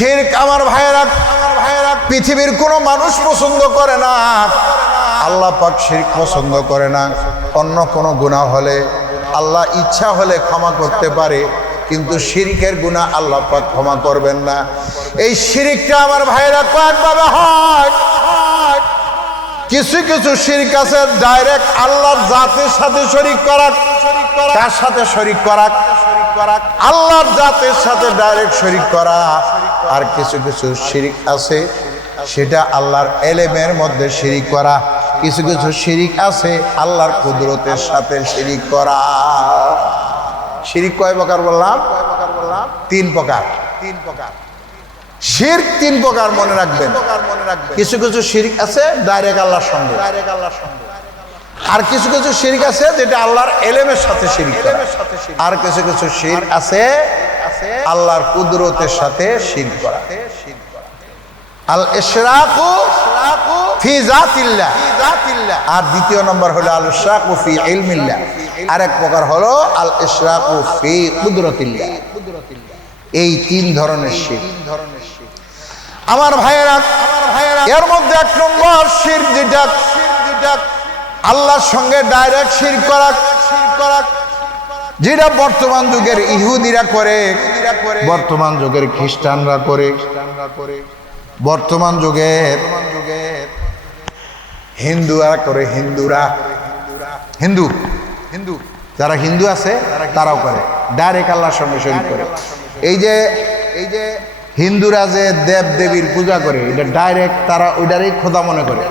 শিরক আমার ভাইয়েরা পৃথিবীর কোনো মানুষ পছন্দ করে না। আল্লাহ পাক শিরক পছন্দ করে না। অন্য কোনো গুনাহ হলে আল্লাহ ইচ্ছা হলে ক্ষমা করতে পারে, কিন্তু শিরকের গুনাহ আল্লাহ পাক ক্ষমা করবেন না। এই শিরকটা আমার ভাইয়েরা কয়েকভাবে হয়। কিছু কিছু শিরক আছে ডাইরেক্ট আল্লাহর জাতের সাথে শরীক করা। কার সাথে শরীক করা? আল্লাহর জাতের সাথে ডাইরেক্ট শরীক করা। আর কিছু কিছু শিরক আছে সেটা আল্লাহর এলেমের মধ্যে শিরিক করা। কিছু কিছু শিরিক আছে আল্লাহর কুদরতের সাথে শিরিক করা। শিরিক কয় প্রকার বললাম? তিন প্রকার। শিরক তিন প্রকার মনে রাখবেন। কিছু কিছু শিরক আছে ডাইরেক্ট আল্লাহর সঙ্গে, আর কিছু কিছু শিরক আছে যেটা আল্লাহর এলেমের সাথে শিরক করা, আর কিছু কিছু শিরক আছে আল্লাহর কুদরতের সাথে শিরক করা। আল ইশরাকু ফি যাতিল্লাহ, আর দ্বিতীয় নম্বর হলো আল ইশরাকু ফি ইলমিল্লাহ, আর এক প্রকার হলো আল ইশরাকু ফি কুদরতিল্লাহ। এই তিন ধরনের শিরক আমার ভাইয়েরা। এর মধ্যে এক নম্বর শিরক যেটা আল্লাহর সঙ্গে ডাইরেক্ট শিরক করা, যেটা বর্তমান যুগের ইহুদিরা করে, বর্তমান যুগের খ্রিস্টানরা করে, বর্তমান যুগের হিন্দুরা করে। হিন্দু যারা হিন্দু আছে তারাও করে, ডাইরেক্ট আল্লাহর সঙ্গে শরীক করে। এই যে হিন্দুরা যে দেব দেবীর পূজা করে, এটা ডাইরেক্ট তারা ওইটারই খোদা মনে করে।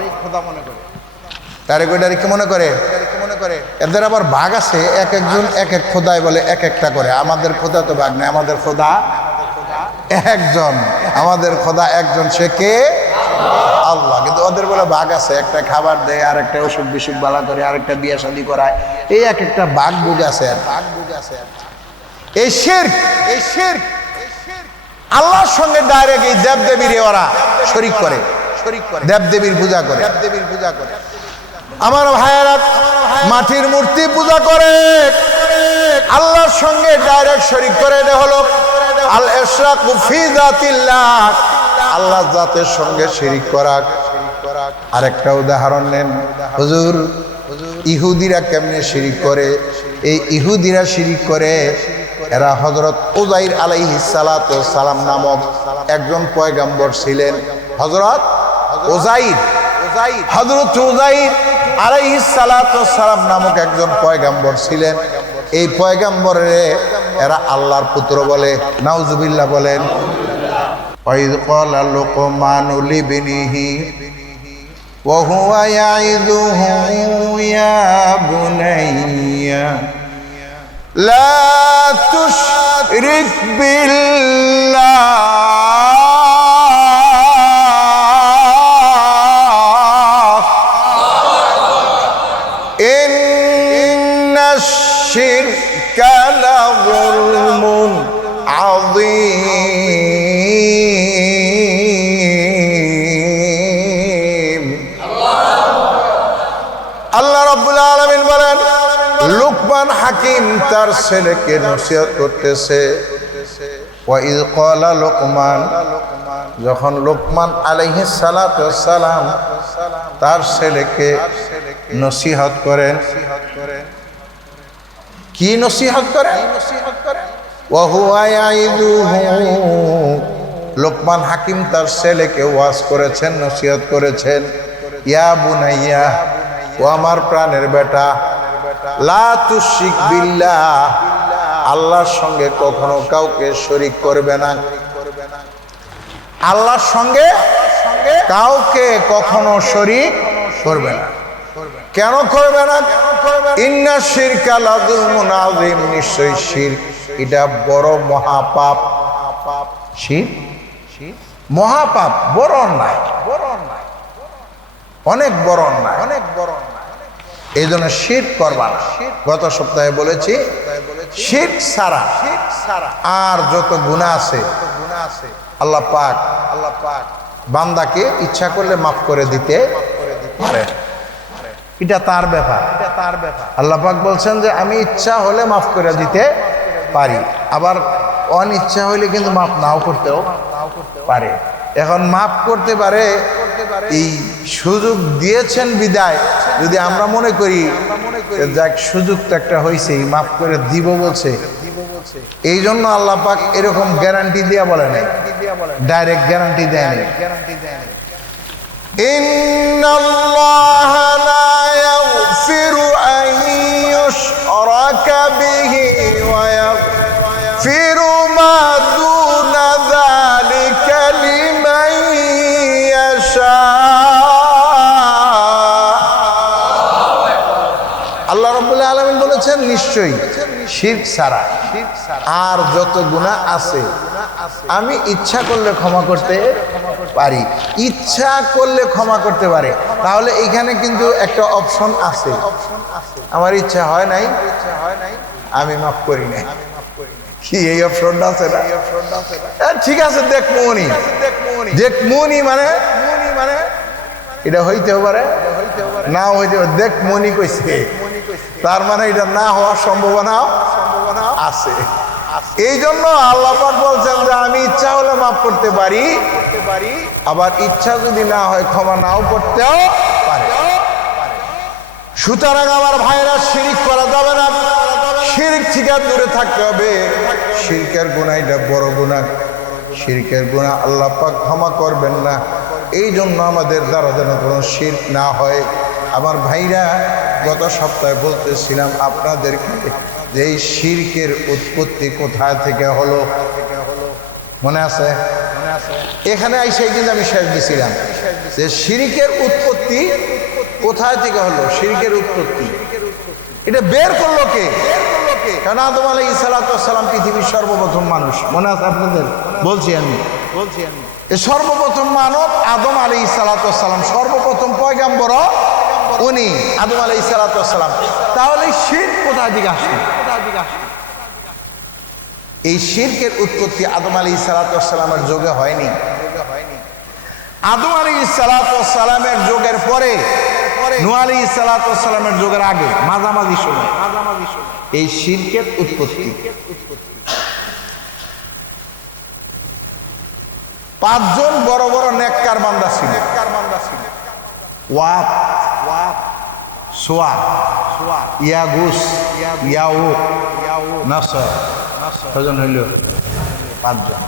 ডাইরেক্ট ওইটারই কি মনে করে? এদের আবার ভাগ আছে, এক একজন এক এক খোদায় বলে এক একটা করে। আমাদের খোদা তো ভাগ নেই, আমাদের খোদা একজন, আমাদের খোদা একজন, সে কে? আল্লাহ। কিন্তু ওদের বলে ভাগ আছে, একটা খাবার দেয়, আর একটা অসুখ বিসুখ বালা করে, আর একটা বিয়ে শাদী করায়, এই এক একটা ভাগ বুঝ আছে। এই শিরক আল্লাহর সঙ্গে ডাইরেক্ট এই দেব দেবীর ওরা শরীক করে, দেব দেবীর পূজা করে। আমার ভাইয়েরা মাটির মূর্তি পূজা করে, আল্লাহর সঙ্গে ডাইরেক্ট শরীক করে। এটা হলো আল ইশরাকু ফি যাতিল্লাহ, আল্লাহর জাতের সঙ্গে শিরিক করা। আরেকটা উদাহরণ নেন, হুজুর ইহুদিরা কেমনে শিরিক করে? এই ইহুদিরা শিরিক করে, এরা হযরত উযাইর আলাইহিস সালাতু ওয়াস সালাম নামক একজন পয়গম্বর ছিলেন। হযরত উযাইর আলাইহিস সালাতু ওয়াস সালাম নামক একজন পয়গম্বর ছিলেন। এই পয়গম্বরে এরা আল্লাহর পুত্র বলে। নাউজুবিল্লাহ বলেন। ওয়াইদ ক্বালা লুকমানু লিবনিহি ওয়া হুয়া ইয়াইযুহু ইয়া বুনাইয়া লা তুশরিক বিল্লাহ ইন্নাশ শিরকা লাযুলমুন আযীম। আল্লাহ রাব্বুল আলামিন বলেন, লুকমান হাকিম তার ছেলেকে নসিহত করতেছে। ওয়াইদ ক্বালা লুকমান, যখন লুকমান আলাইহিস সালাতু ওয়াস সালাম তার ছেলেকে নসিহত করেন। কি নসিহত করেন? ওয়া হুয়া ইয়াইদুহু, লুকমান হাকিম তার ছেলেকে ওয়াজ করেছেন, নসিহত করেছেন। ইয়া বুনাইয়া, ও আমার প্রাণের বেটা, লা তুশরিক বিল্লাহ, আল্লাহর সঙ্গে কখনো কাউকে শরীক করবে না। আল্লাহর সঙ্গে কাউকে কখনো শরীক করবে না। কেন করবে না? ইন্না শিরকা লাযুলমুন আযীম, নিশ্চয়ই শিরক এটা বড় মহাপাপ। শিরক মহাপাপ, বড় অন্যায়, অনেক বড় অন্যায়। এই জন্য শিরক করবা না। গত সপ্তাহে বলেছি, শিরক ছাড়া আর যত গুনাহ আছে আল্লাহ পাক বান্দাকে ইচ্ছা করলে মাফ করে দিতে পারে। এটা তার ব্যাপার। আল্লাহ পাক বলছেন যে আমি ইচ্ছা হলে মাফ করে দিতে পারি, আবার অনিচ্ছা হইলে কিন্তু মাফ নাও করতেও পারে। এখন মাফ করতে পারে, এই সুযোগ দিয়েছেন বিদায় যদি আমরা মনে করি যাক সুযোগটা একটা হয়েছে মাফ করে দিব বলছে, এই জন্য আল্লাহ পাক এরকম গ্যারান্টি দিয়া বলে নাই, ডাইরেক্ট গ্যারান্টি দেয় নাই। ইন্নাল্লাহা লা ইয়াগফিরু আন ইউশরাকা বিহি ওয়া ইয়াগফিরু মা দুনা যালিকা লিমান ইয়াশা। আল্লাহ রাব্বুল আলামিন বলেছেন নিশ্চয়ই শিরক ছাড়া আর যত গুনাহ আছে আমি ইচ্ছা করলে ক্ষমা করতে পারি, ইচ্ছা করলে ক্ষমা করতে পারে। তাহলে এখানে কিন্তু একটা অপশন আছে, আমার ইচ্ছা হয় নাই আমি মাফ করি নাই, কি এই অপশনটা আছে না? ঠিক আছে দেখমুনি, দেখমুনি মানে এটা হইতে পারে না হইতে পারে, দেখমুনি কইছে তার মানে এটা না হওয়ার সম্ভাবনা আছে। এই জন্য আল্লাহ পাক বলছেন যে আমি ইচ্ছা হলে মাফ করতে পারি, আবার ইচ্ছা যদি না হয় ক্ষমা নাও করতেও পারে। সুতরাং আমার ভাইরা শিরক করা যাবে না, শিরক থেকে দূরে থাকতে হবে। শিরকের গুনাহ এটা বড় গুনাহ, শিরকের গুনাহ আল্লাহ পাক ক্ষমা করবেন না। এই জন্য আমাদের দ্বারা যেন কোনো শিরক না হয়। আমার ভাইরা গত সপ্তাহে বলতেছিলাম আপনাদেরকে যে এই শিরকের উৎপত্তি কোথা থেকে হলো, মনে আছে? এখানে আইসাই কিন্তু আমি শেষ দিছিলাম যে শিরকের উৎপত্তি কোথা থেকে হলো। শিরকের উৎপত্তি এটা বের করলো কে? কারণ আদম আলাইহিস সালাম পৃথিবীর সর্বপ্রথম মানুষ, মনে আছে আপনাদের? বলছি আমি এই সর্বপ্রথম মানব আদম আলাইহিস সালাম, সর্বপ্রথম পয়গাম্বর উনি আদম আলাইহিস সালাম। তাহলে শিরক কোথা থেকে আসলো? এই শিরকের উৎপত্তি আদম আলাইহিস সালামের যুগে হয়নি। আদম আলাইহিস সালামের যুগের পরে নূহ আলাইহিস সালামের যুগের আগে মাঝামাঝি সময় এই শিরকের উৎপত্তি। 5 জন বড় বড় নেককার বান্দা ছিল, ওয়াত, সুয়া, ইয়াগুস, ইয়াউক, নাসর। কয়জন হইল? 5 জন।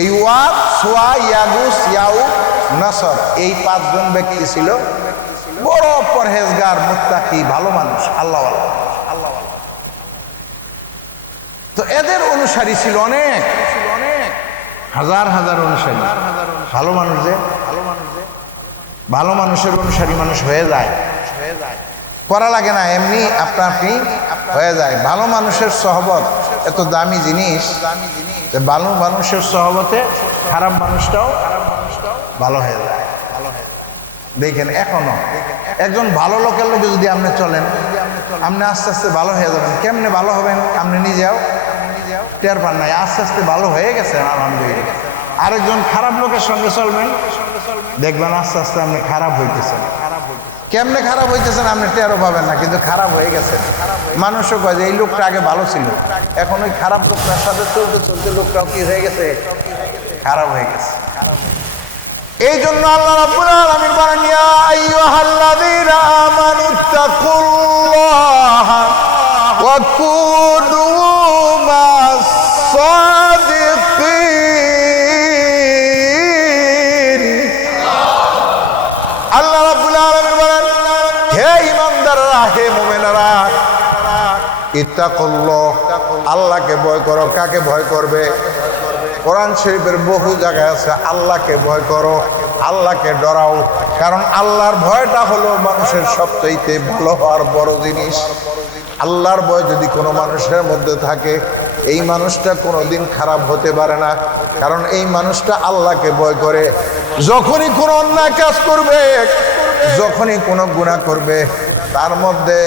এই ওয়াত, সুয়া, ইয়াগুস, ইয়াউক, নাসর এই 5 জন ব্যক্তি ছিল বড় পরহেজগার, মুত্তাকি, ভালো মানুষ, আল্লাহওয়ালা। তো এদের অনুসারী ছিল অনেক, হাজার হাজার অনুসারী। ভালো মানুষ যে ভালো মানুষের অনুসারী মানুষ হয়ে যায়, করা লাগে না, এমনি আপনা আপনি হয়ে যায়। ভালো মানুষের সহবত এত দামি জিনিস, ভালো মানুষের সহবতে খারাপ মানুষটাও ভালো হয়ে যায়। দেখেন এখনো একজন ভালো লোকের লোকে যদি আপনি চলেন, আপনি আস্তে আস্তে ভালো হয়ে যাবেন। কেমনে ভালো হবেন আপনি নিজেও টের পান নাই, আস্তে আস্তে ভালো হয়ে গেছে আলহামদুলিল্লাহ। আরেকজন খারাপ লোকের সঙ্গে চলবেন, দেখবেন আস্তে আস্তে আপনি খারাপ হইতেছেন। কেমনে খারাপ হইতেছেন আপনি টেরও পাবেন না, কিন্তু খারাপ হয়ে গেছেন। মানুষও কয় যে এই লোকটা আগে ভালো ছিল, এখন ওই খারাপ লোকটার সাথে চলতে চলতে লোকটাও কি হয়ে গেছে? খারাপ হয়ে গেছে। এই জন্য আল্লাহ রাব্বুল আলামিন বলেন, ইয়া আইয়ুহাল্লাযীনা আমানুত্তাকুল্লাহা ওয়া কুনু মাস সাদিকিন। আল্লাহ রাব্বুল আলামিন বলেন, হে ঈমানদাররা, হে মুমিনেরা, ইত্তাকুল্লাহ, আল্লাহকে ভয় করো। কাকে ভয় করবে? কোরআন শরীফের বহু জায়গায় আছে আল্লাহকে ভয় করো, আল্লাহকে ডরাও। কারণ আল্লাহর ভয়টা হলো মানুষের সবচাইতে ভালো হওয়ার বড় জিনিস। আল্লাহর ভয় যদি কোনো মানুষের মধ্যে থাকে, এই মানুষটা কোনোদিন খারাপ হতে পারে না, কারণ এই মানুষটা আল্লাহকে ভয় করে। যখনই কোনো অন্যায় কাজ করবে, যখনই কোনো গুনাহ করবে, তার মধ্যে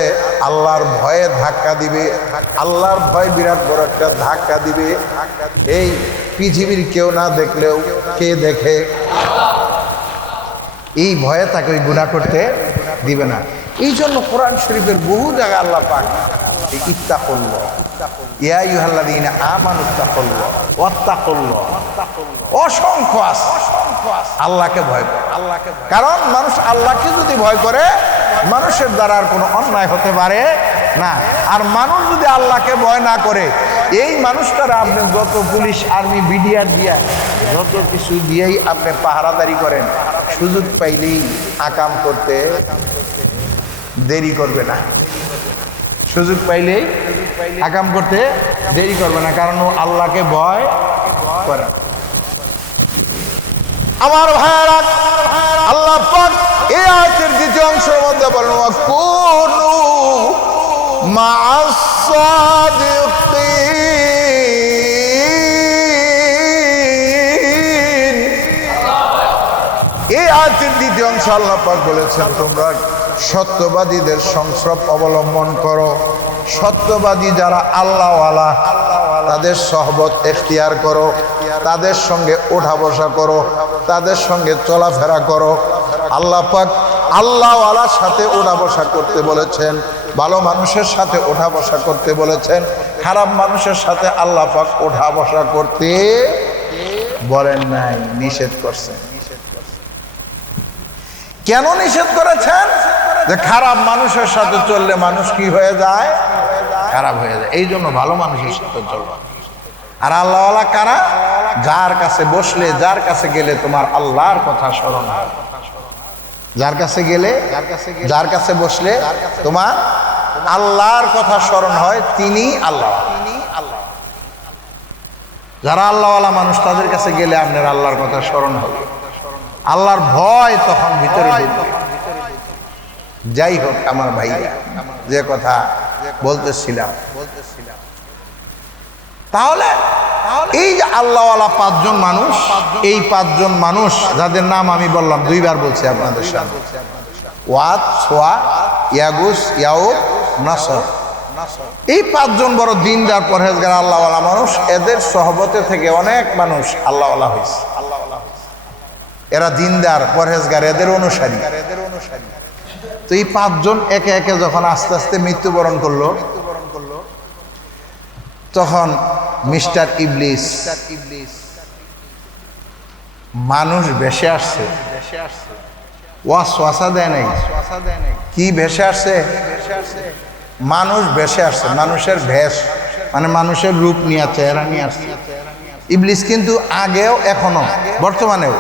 আল্লাহর ভয়ে ধাক্কা দিবে। আল্লাহর ভয় বিরাট বড় একটা ধাক্কা দিবে। এই পৃথিবীর কেউ না দেখলেও কে দেখে? এই ভয়ে তাকে ওই গুনাহ করতে দিবে না। এই জন্য কোরআন শরীফের বহু জায়গায় আল্লাহ পাক ইত্তাকুল্লাহ, ইয়া আইয়ুহাল্লাযীনা আমানুত্তাকুল্লাহ ওয়াত্তাকুল্লাহ অসংখ্য আছে। আল্লাহকে ভয় করে, কারণ মানুষ আল্লাহকে যদি ভয় করে মানুষের দ্বারা আর কোনো অন্যায় হতে পারে না। আর মানুষ যদি আল্লাহকে ভয় না করে, এই মানুষটারা আপনি যত পুলিশ আর্মি বিডিআর দিয়া যত কিছু দিয়েই আপনি পাহারাদারি করেন, সুযোগ পাইলেই আকাম করতে দেরি করবে না। সুযোগ পাইলেই আকাম করতে দেরি করবে না, কারণ ও আল্লাহকে ভয় করে। আমার ভাইয়েরা, আল্লাহ পাক এই আয়াতের দ্বিতীয় অংশের মধ্যে বলেন কুনু মা'আস সাদিকিন। এই আয়াতের দ্বিতীয় অংশ আল্লাহ পাক বলেছেন তোমরা সত্যবাদীদের সংস্রব অবলম্বন করো। সত্যবাদী যারা আল্লাহওয়ালা তাদের সহবত এখতিয়ার করো, তাদের সঙ্গে ওঠা বসা করো, তাদের সঙ্গে চলাফেরা করো। আল্লাহ পাক আল্লাহওয়ালার সাথে ওঠা বসা করতে বলেছেন, ভালো মানুষের সাথে ওঠা বসা করতে বলেছেন। খারাপ মানুষের সাথে আল্লাহ পাক ওঠা বসা করতে বলেন নাই, নিষেধ করছেন। কেন নিষেধ করেছেন? যে খারাপ মানুষের সাথে চললে মানুষ কি হয়ে যায়? খারাপ হয়ে যায়। এই জন্য ভালো মানুষের সাথে চলবে। আর আল্লাহওয়ালা কারা? যার কাছে বসলে, যার কাছে গেলে তোমার আল্লাহর কথা স্মরণ হয়। যার কাছে গেলে, যার কাছে বসলে তোমার আল্লাহর কথা স্মরণ হয়, তিনি আল্লাহ। যারা আল্লাহওয়ালা মানুষ তাদের কাছে গেলে আপনার আল্লাহর কথা স্মরণ হবে, আল্লাহর ভয় তখন ভিতরে ঢুকবে। যাই হোক আমার ভাইয়া, যে কথা বলতেছিলাম, তাহলে এই যে আল্লাহওয়ালা পাঁচজন মানুষ, এই পাঁচজন মানুষ যাদের নাম আমি বললাম, দুইবার বলছি আপনাদের সামনে, ওয়াদ, সোয়া, ইয়াগুস, ইয়াউব, নাসর। এই পাঁচজন বড় দিনদার পরহেজগার আল্লাহওয়ালা মানুষ। এদের সহবতে থেকে অনেক মানুষ আল্লাহওয়ালা হয়েছে। এরা দিনদার পরহেজগার, এদের অনুসারী। তো এই পাঁচজন একে একে যখন আস্তে আস্তে মৃত্যুবরণ করলো, তখন মিস্টার ইবলিস মানুষ ভেসে আসছে। ওয়াসওয়াসা দেয় নাই, কি ভেসে আসছে? মানুষ ভেসে আসছে। মানুষের ভেষ মানে মানুষের রূপ নিয়ে, চেহারা নিয়ে আসছে ইবলিস। কিন্তু আগেও, এখনো, বর্তমানেও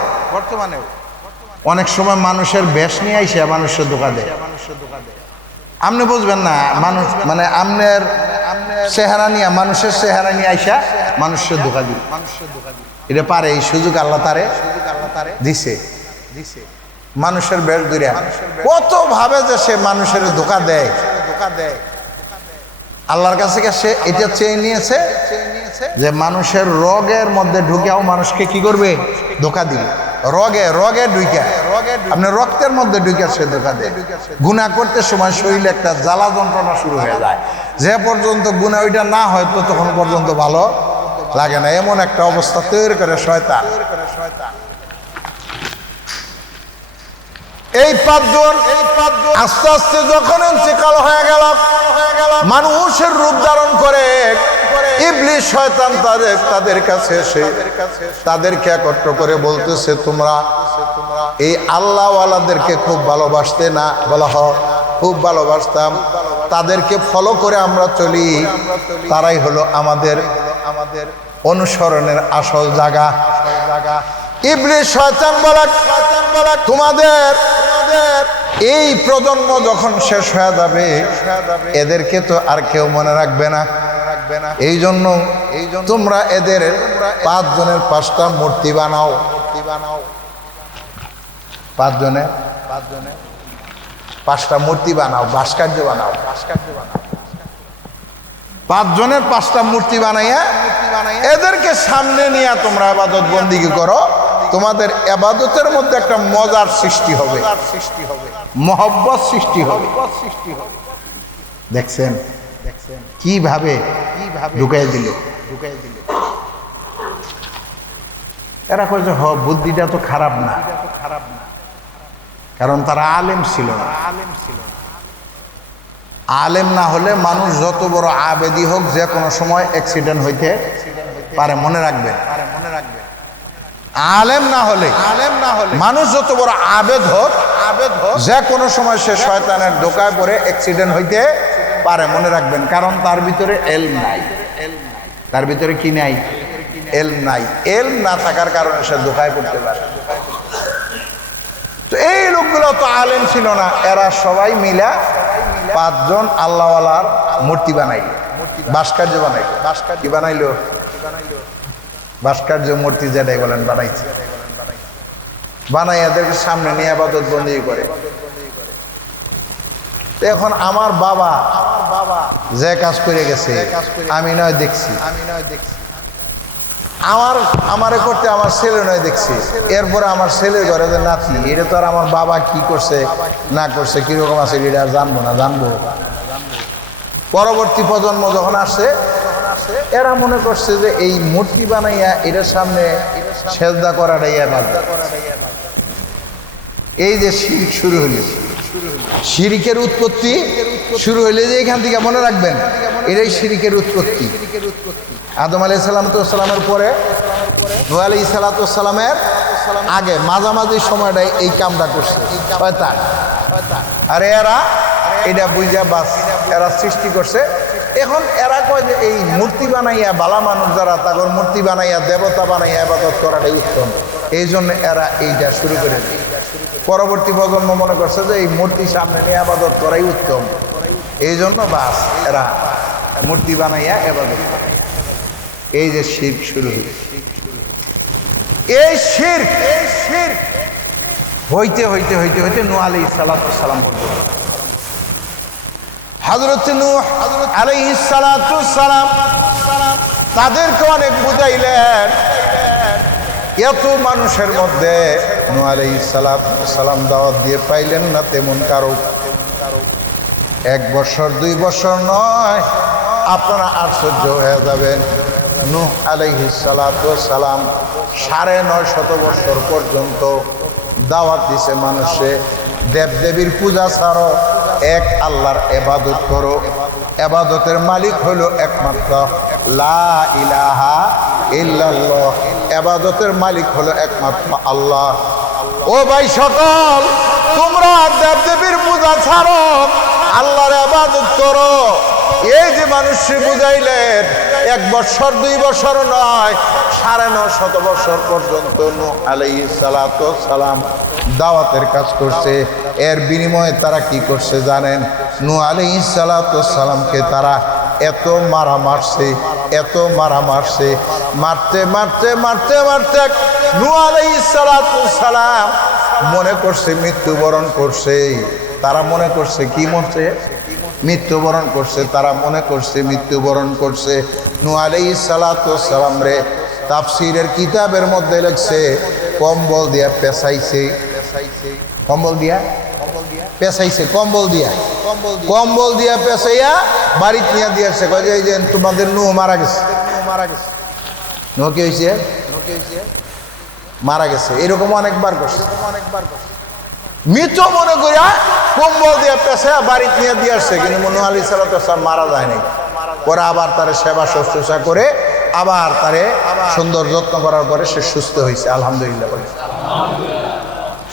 অনেক সময় মানুষের ভেষ নিয়ে আইসে মানুষের ধোঁকা দেয়। আপনি বুঝবেন না, মানুষ মানে আপনার চেহারা নিয়ে, মানুষের চেহারা নিয়ে আইসা মানুষের ধোঁকা দিবে। এটা পারে, এই সুযোগ আল্লাহ তারে দিছে। মানুষের বেশ দূরে কত ভাবে যে সে মানুষের ধোঁকা দেয়। আল্লাহর কাছে সে এটা চেয়ে নিয়েছে যে মানুষের রোগের মধ্যে ঢুকেও মানুষকে কি করবে? ধোঁকা দিবে। রোগে ঢুকে, আপনার রক্তের মধ্যে ঢুকে সে ধোঁকা দেয়। গুনাহ করতে সময় শরীরে একটা জ্বালা যন্ত্রণা শুরু হয়ে যায়। যে পর্যন্ত গুনাহ ওইটা না হয় তো তখন পর্যন্ত ভালো লাগে না। এমন একটা অবস্থা তৈরি করে শয়তান। এই পাঁচজন আস্তে আস্তে যখন ইন্তেকাল হয়ে গেল, মানুষের রূপ ধারণ করে ইবলিস শয়তান তাদের কাছে এসে তাদেরকে একত্র করে বলতেছে, তোমরা এই আল্লাহওয়ালাদেরকে খুব ভালোবাসতে না? বলা হয় খুব ভালোবাসতাম। তাদেরকে ফলো করে আমরা চলি, তারাই হলো আমাদের অনুসরণের আসল জায়গা। ইবলিস শয়তান বলে, তোমাদের এই প্রজন্ম যখন শেষ হয়ে যাবে, এদেরকে তো আর কেউ মনে রাখবে না। এই জন্য তোমরা এদের পাঁচজনের পাঁচটা মূর্তি বানাও। পাঁচজনের পাঁচটা মূর্তি বানাও, ভাস্কর্য বানাও। পাঁচজনের পাঁচটা মূর্তি বানাইয়া এদেরকে সামনে নিয়ে তোমরা ইবাদত বন্দিগি করো। তোমাদের ইবাদতের মধ্যে একটা মজার সৃষ্টি হবে, মহব্বত সৃষ্টি হবে। দেখছেন কিভাবে ঢুকাই দিল। এরা কয়েছে বুদ্ধিটা তো খারাপ না, কারণ তারা আলেম ছিল না। আলেম না হলে মানুষ যত বড় আবেদি হোক, যে কোনো সময় অ্যাক্সিডেন্ট হইতে পারে। মনে রাখবেন, আলেম না হলে মানুষ যত বড় আবেদ হোক যে কোনো সময় সে শয়তানের ধোকায় পড়ে অ্যাক্সিডেন্ট হইতে পারে, মনে রাখবেন। কারণ তার ভিতরে এলম নাই, তার ভিতরে কি নাই? এলম নাই। এলম না থাকার কারণে সে ধোকায় পড়তে পারে। তো এই লোকগুলো তো আলেম ছিল না, এরা সবাই মিলা 5 জন আল্লাহওয়ালার মূর্তি বানাইল, ভাস্কর্য বানাইল। কি বানাইলো? ভাস্কর্য মূর্তি যেটাই বলেন বানাইছে। বানাই এদেরকে সামনে নিয়ে ইবাদত বন্দি করে। এখন আমার বাবা যে কাজ করে গেছে আমি নয় দেখছি, আমারে করতে আমার ছেলে নয় দেখছি। এরপরে আমার ছেলে ঘরে যে নাতি, এটা তো আর আমার বাবা কি করছে না করছে কিরকম আছে এটা জানবো না, জানবো পরবর্তী প্রজন্ম যখন আসে এরা মনে করছে যে এই মূর্তি বানাইয়া এটার সামনে সেজদা করাটাই ইবাদত। এই যে শিরক শুরু হইল, শিরিকের উৎপত্তি শুরু হইলে যে এখান থেকে মনে রাখবেন এটাই শিরিকের উৎপত্তি। আদম আলাইহিস সালামের পরে নূহ আলাইহিস সালামের আগে মাঝামাঝি সময়টাই এই কামটা করছে শয়তান। আর এরা এটা বুঝা বাস এরা সৃষ্টি করছে। এখন এরা কয় যে এই মূর্তি বানাইয়া বালা মানুষ যারা তাদের মূর্তি বানাইয়া দেবতা বানাইয়া ইবাদত করাটাই উত্তম, এই জন্য এরা এইটা শুরু করে দেয়। পরবর্তী প্রজন্ম মনে করছে যে এই মূর্তি সামনে নিয়ে ইবাদত করাই উত্তম, এই জন্য বাস এরা মূর্তি বানাইয়া ইবাদত করে। এই যে শিরক শুরু হইল, এই শিরক হইতে হইতে হইতে হইতে নূহ আলাইহিস সালাম হযরত নূহ আলাইহিস সালাম তাদেরকে অনেক বুঝাইলেন। এত মানুষের মধ্যে নূহ আলাইহিস সালাম দাওয়াত দিয়ে পাইলেন না তেমন কারো। 1 বছর 2 বছর নয়, আপনারা আশ্চর্য হয়ে যাবেন। নূহ আলাইহিস সালাম 950 বছর পর্যন্ত দাওয়াত দিছে মানুষে, দেবদেবীর পূজা ছাড়ো, এক আল্লাহর ইবাদত করো। ইবাদতের মালিক হলো একমাত্র লা ইলাহা ইল্লাল্লাহ, ইবাদতের মালিক হলো একমাত্র আল্লাহ। ও ভাই সকল, তোমরা দেবদেবীর পূজা ছাড়ো, আল্লাহর ইবাদত করো। এই যে মানুষকে বুঝাইলেন 1 বছর 2 বছর নয়, 950 বছর পর্যন্ত নূহ আলাইহিস সালাম দাওয়াতের কাজ করছে। এর বিনিময়ে তারা কি করছে জানেন? নূহ আলাইহিস সালামকে তারা এত মারা মারছে, এত মারা মারছে, মারতে মারতে মারতে মারতে নূহ আলাইহিস সালাম মনে করছে মৃত্যুবরণ করছে। তারা মনে করছে কি মরছে? মৃত্যুবরণ করছে। তারা মনে করছে মৃত্যুবরণ করছে। নূহ আলাইহিস সালাম রে তাফসীরের কিতাবের মধ্যে লেখছে কম্বল দিয়া পেঁচাইছে, কম্বল দিয়া পেঁচাইছে, কম্বল দিয়া পেঁচাইয়া বাড়িতে নিয়ে দিয়েছে। কয় যে তোমাদের নূহ মারা গেছে। নূহ কি হয়েছে? মারা গেছে। এরকম অনেকবার করছে। মৃত মনে করিয়া কম্বল দিয়ে পেঁচাইয়া বাড়িতে নিয়ে দিয়ে আসছে, কিন্তু নূহ আলাইহিস সালাম মারা যায়নি। পরে আবার তার সেবা শুশ্রূষা করে আবার তারে সুন্দর যত্ন করার পরে সে সুস্থ হয়েছে। আলহামদুলিল্লাহ বলে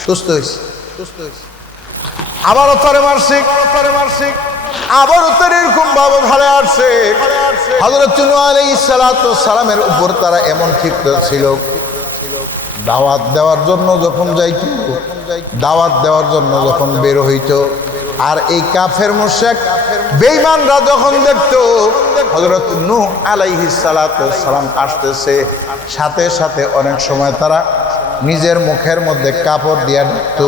সুস্থ হয়েছে। আবারও তারে মারছে, আবারও তার এরকম ভাবে ভালো আসছে। হযরত নূহ আলাইহিস সালামের উপর তারা এমন ক্ষিপ্ত ছিল, দাওয়াত দেওয়ার জন্য যখন যাইত, দাওয়াত দেওয়ার জন্য যখন বের হইত, আর এই কাফের মুশরিক বেঈমানরা যখন দেখতো হযরত নূহ আলাইহিস সালাম আসতেছে, সাথে সাথে অনেক সময় তারা নিজের মুখের মধ্যে কাপড় দিয়া ডাকতো।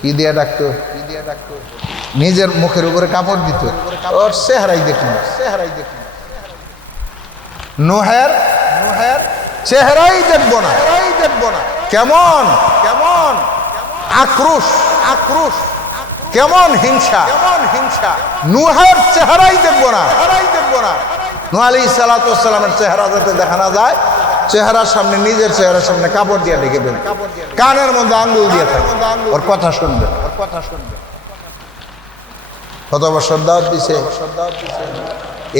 কি দিয়া ডাকতো? নিজের মুখের উপরে কাপড় দিত। ওর চেহারাই দেখুন, নূহের চেহারাই দেখবো না। কেমন আক্রোশ, কেমন হিংসা। নূহের চেহারাই দেখবো না। নূহ আলাইহিস সালামের চেহারা যাতে দেখা না যায়, চেহারার সামনে, নিজের চেহারার সামনে কাপড় দিয়ে ঢেকে দেবে, কানের মধ্যে আঙ্গুল দিয়ে থাকে, ওর কথা শুনবে। কত বছর দাওয়াত দিছে?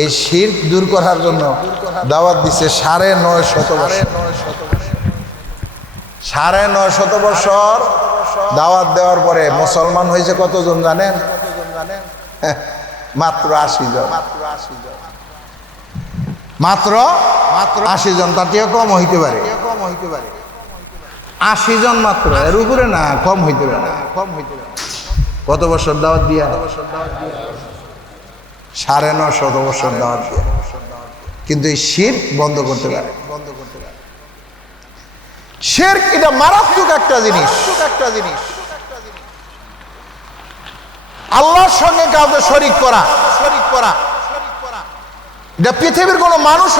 এই শিরক দূর করার জন্য দাওয়াত দিছে 950 বছর। 950 বছর দাওয়াত দেওয়ার পরে মুসলমান হয়েছে কতজন জানেন? মাত্র 80 জন। মাত্র 80 জন, তার থেকে কম হইতে পারে। 80 জন মাত্র, এর উপরে না, কম হইতে পারে। কত বছর দাওয়াত দিয়া? 950 বছর দাওয়াত দিয়া, কিন্তু এই শিরক বন্ধ করতে পারে। শিরক এটা মারাত্মক একটা জিনিস। আল্লাহর সঙ্গে কাউকে শরীক করা, এটা পৃথিবীর কোনো মানুষ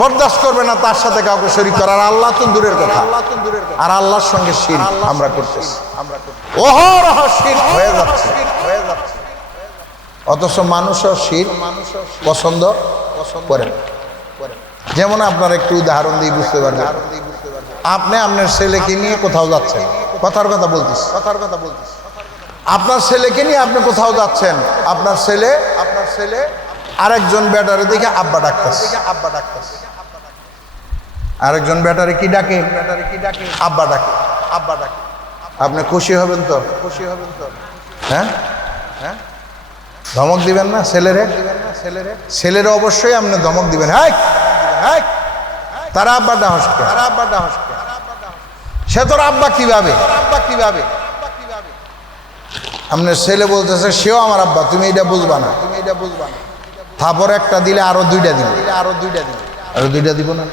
বরদাস্ত করবে না তার সাথে কাউকে শরীক করা। আর আল্লাহ তো দূরের কথা, আর আল্লাহর সঙ্গে শিরক আমরা করতেছি, অহরহ শিরক হয়ে যাচ্ছে। অথচ মানুষও শিরক পছন্দ করে। যেমন আপনার একটু উদাহরণ দিয়ে বুঝতে পারবেন। আপনি আপনার ছেলেকে নিয়ে কোথাও যাচ্ছেন, কথার কথা বলতেছি, আপনার ছেলেকে নিয়ে আপনি কোথাও যাচ্ছেন, আপনার ছেলে আরেকজন ব্যাটারে দেখে আব্বা ডাকতেছে। আরেকজন ব্যাটারে কি ডাকে? আব্বা ডাকে। আপনি খুশি হবেন তো? হ্যাঁ, ধমক দিবেন না ছেলেরে? অবশ্যই আপনি ধমক দিবেন, হ্যাঁ তারা আব্বা ডাহসকে, সে তোর আব্বা কিভাবে? আপনার ছেলে বলতেছে সেও আমার আব্বা, তুমি এটা বুঝবা না। তারপর একটা দিলে আরো দুইটা দিব, আরো দুইটা দিব না।